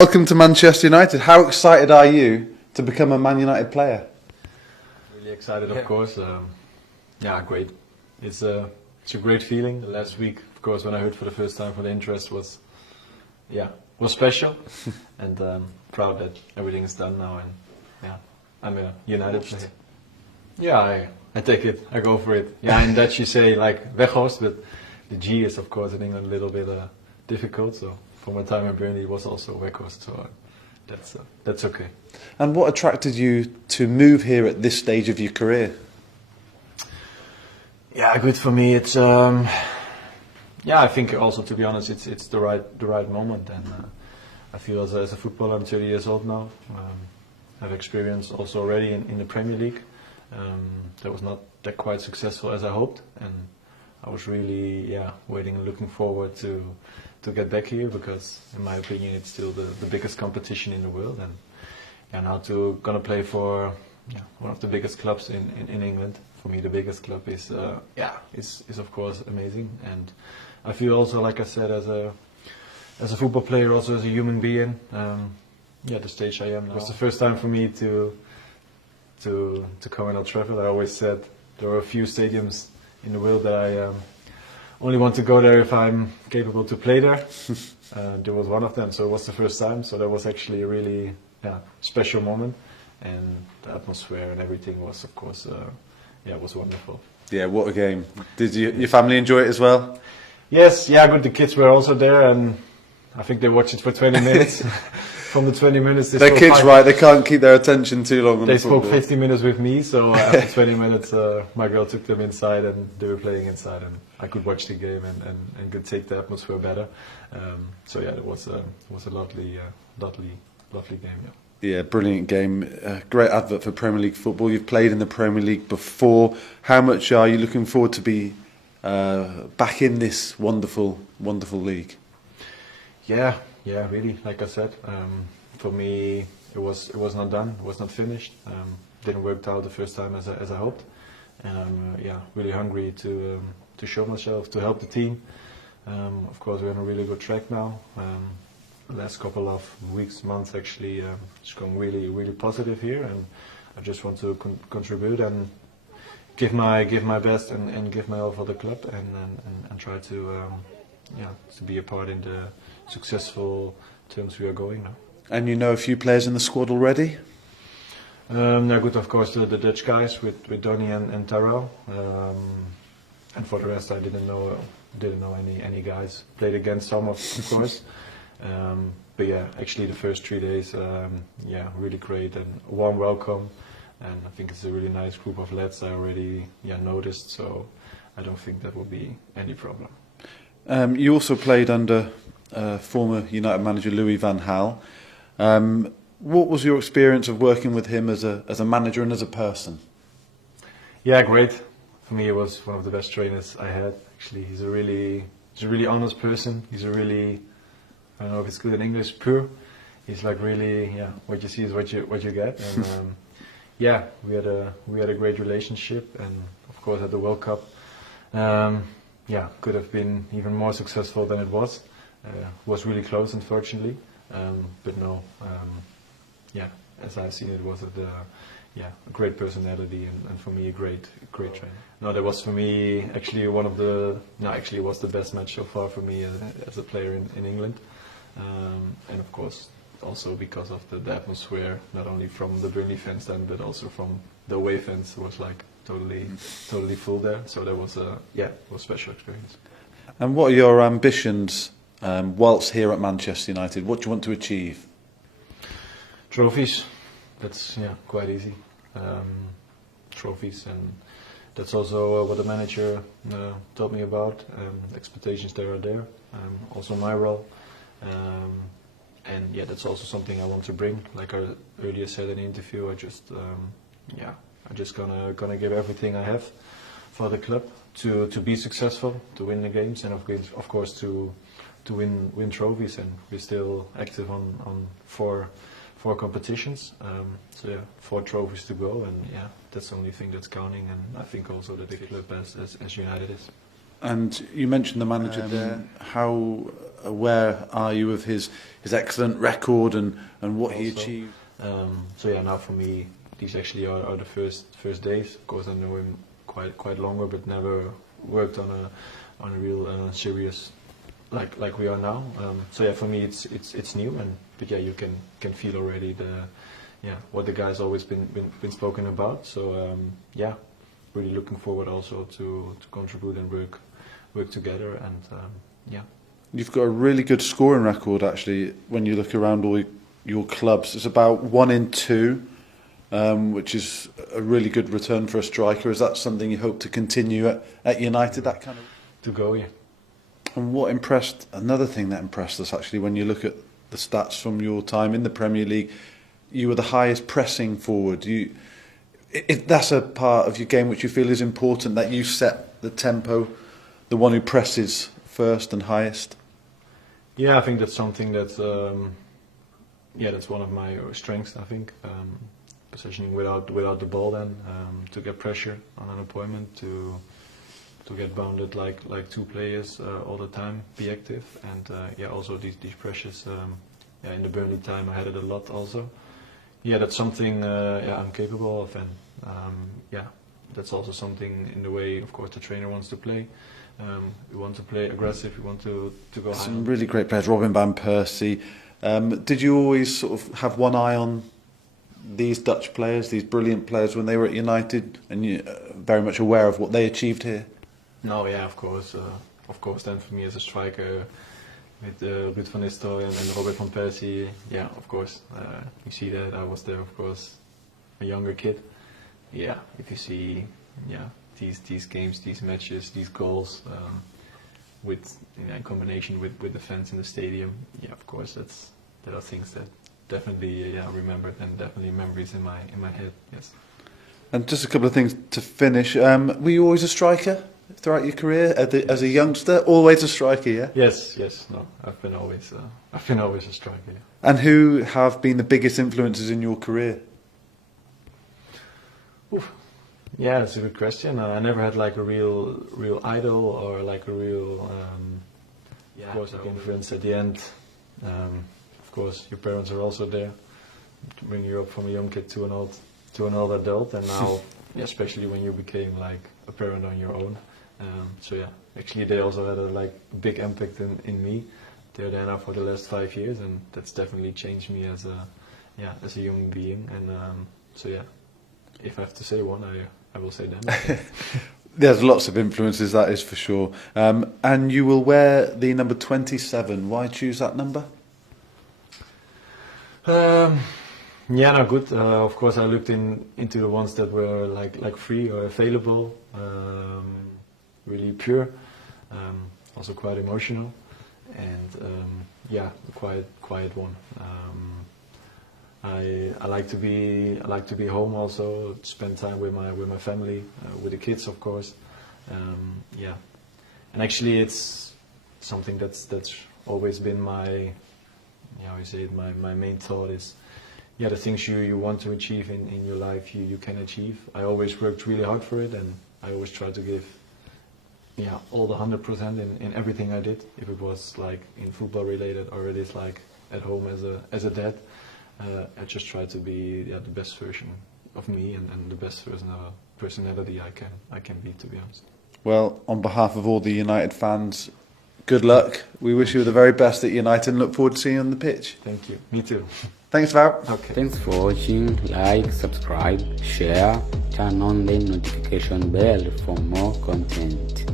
Welcome to Manchester United. How excited are you to become a Man United player? Really excited, of course. Yeah, great. It's a great feeling. The last week, of course, when I heard for the first time for the interest was special, and proud that everything is done now. And yeah, I'm a United player. Yeah, I take it. I go for it. Yeah, in Dutch you say like Weghorst, but the G is of course in England a little bit difficult. So for my time in Burnley, it was also Weghorst. So that's okay. And what attracted you to move here at this stage of your career? Yeah, good for me. It's I think also, to be honest, it's the right moment, and I feel as a footballer, I'm 30 years old now. I've experience also already in the Premier League. That was not that quite successful as I hoped, and I was really waiting and looking forward to get back here, because in my opinion it's still the biggest competition in the world, and now to gonna play for one of the biggest clubs in England. For me, the biggest club is of course amazing, and I feel also, like I said, as a football player, also as a human being, the stage I am now. It was the first time for me to come in Old Trafford. I always said there are a few stadiums in the world that I only want to go there if I'm capable to play there. There was one of them, so it was the first time. So that was actually a really special moment, and the atmosphere and everything was, of course, it was wonderful. Yeah, what a game! Did your family enjoy it as well? Yes, good. The kids were also there, and I think they watched it for 20 minutes. From the 20 minutes, they're kids, right? They can't keep their attention too long. They spoke 50 minutes with me, so after 20 minits, my girl took them inside, and they were playing inside, and I could watch the game and could take the atmosphere better. It was a lovely game. Yeah, brilliant game. Great advert for Premier League football. You've played in the Premier League before. How much are you looking forward to be back in this wonderful league? Yeah, really. Like I said, for me, it was not done. It was not finished. Didn't work out the first time as I hoped, and I'm really hungry to show myself, to help the team. Of course, we're on a really good track now. The last couple of weeks, months, actually, it's gone really positive here, and I just want to contribute and give my best and give my all for the club, and try to be a part in the successful terms we are going now. And you know a few players in the squad already? Good, of course, the Dutch guys with Donny and Tyrell, and for the rest I didn't know any guys. Played against some of course. But actually the first 3 days, really great and a warm welcome, and I think it's a really nice group of lads I already noticed, so I don't think that will be any problem. You also played under former United manager Louis van Gaal. What was your experience of working with him as a manager and as a person? Yeah, great. For me, it was one of the best trainers I had. Actually, he's a really honest person. He's a really, I don't know if it's good in English, pure. He's like really, what you see is what you get. And we had a great relationship, and of course at the World Cup, could have been even more successful than it was. Was really close, unfortunately, but no, as I've seen it, was a great personality, and for me a great trainer. No, that was for me actually it was the best match so far for me as a player in England. And of course also because of the atmosphere, not only from the Burnley fans then, but also from the away fans. It was like totally full there, so that was it was a special experience. And what are your ambitions whilst here at Manchester United? What do you want to achieve? Trophies. That's quite easy. Trophies, and that's also what the manager told me about. Expectations there are there. Also my role. And that's also something I want to bring. Like I earlier said in the interview, I just gonna give everything I have for the club to be successful, to win the games, and of course to win trophies. And we're still active on four competitions. 4 trophies to go, and that's the only thing that's counting. And I think also that the club as United is. And you mentioned the manager there. How aware are you of his excellent record and what he Also, achieved? So yeah, now for me, these actually are the first days. Of course, I know him quite longer, but never worked on a real serious like we are now. So yeah, for me it's new, but yeah, you can feel already what the guy's always been spoken about. So yeah, really looking forward also to contribute and work together, and yeah. You've got a really good scoring record, actually, when you look around all your clubs. It's about 1 in 2, which is a really good return for a striker. Is that something you hope to continue at United, that kind of... To go, yeah. And another thing that impressed us, actually, when you look at the stats from your time in the Premier League, you were the highest pressing forward. That's a part of your game which you feel is important, that you set the tempo, the one who presses first and highest? Yeah, I think that's something that's that's one of my strengths. I think positioning without the ball, then to get pressure on an opponent, to get bounded like two players all the time, be active, and also these pressures. In the Burnley time, I had it a lot also. Yeah, that's something I'm capable of, and that's also something in the way, of course, the trainer wants to play. We want to play aggressive. We want to go high. Some really great players, Robin van Persie. Did you always sort of have one eye on these Dutch players, these brilliant players, when they were at United, and you very much aware of what they achieved here? No, yeah, of course. Then for me as a striker, with Ruud van Nistelrooy and Robert van Persie, yeah, of course. You see that I was there, of course, a younger kid. Yeah, if you see, these games, these matches, these goals, in combination with the fans in the stadium, yeah, of course, there are things that definitely remembered, and definitely memories in my head. Yes. And just a couple of things to finish. Were you always a striker throughout your career as a youngster? Always a striker, yeah. Yes. No, I've been always a striker. Yeah. And who have been the biggest influences in your career? Oof. Yeah, that's a good question. I never had like a real idol or like a real of course, like influence at the end. Of course, your parents are also there to bring you up from a young kid to an old adult, and now, especially when you became like a parent on your own. Actually, they also had a big impact in me. They're there now for the last 5 years, and that's definitely changed me as a human being. And if I have to say one, I will say them. There's lots of influences, that is for sure. And you will wear the number 27. Why choose that number? Good. Of course, I looked into the ones that were like free or available, really pure, also quite emotional, and a quiet one. I like to be home also, spend time with my family, with the kids, of course. And actually it's something that's always been my my main thought is the things you want to achieve in your life you can achieve. I always worked really hard for it, and I always tried to give all the 100% in everything I did, if it was like in football related or it is like at home as a dad. I just try to be the best version of me and the best personality I can be, to be honest. Well, on behalf of all the United fans, good luck. We wish you the very best at United and look forward to seeing you on the pitch. Thank you. Me too. Thanks, Wout. Okay. Thanks for watching. Like, subscribe, share, turn on the notification bell for more content.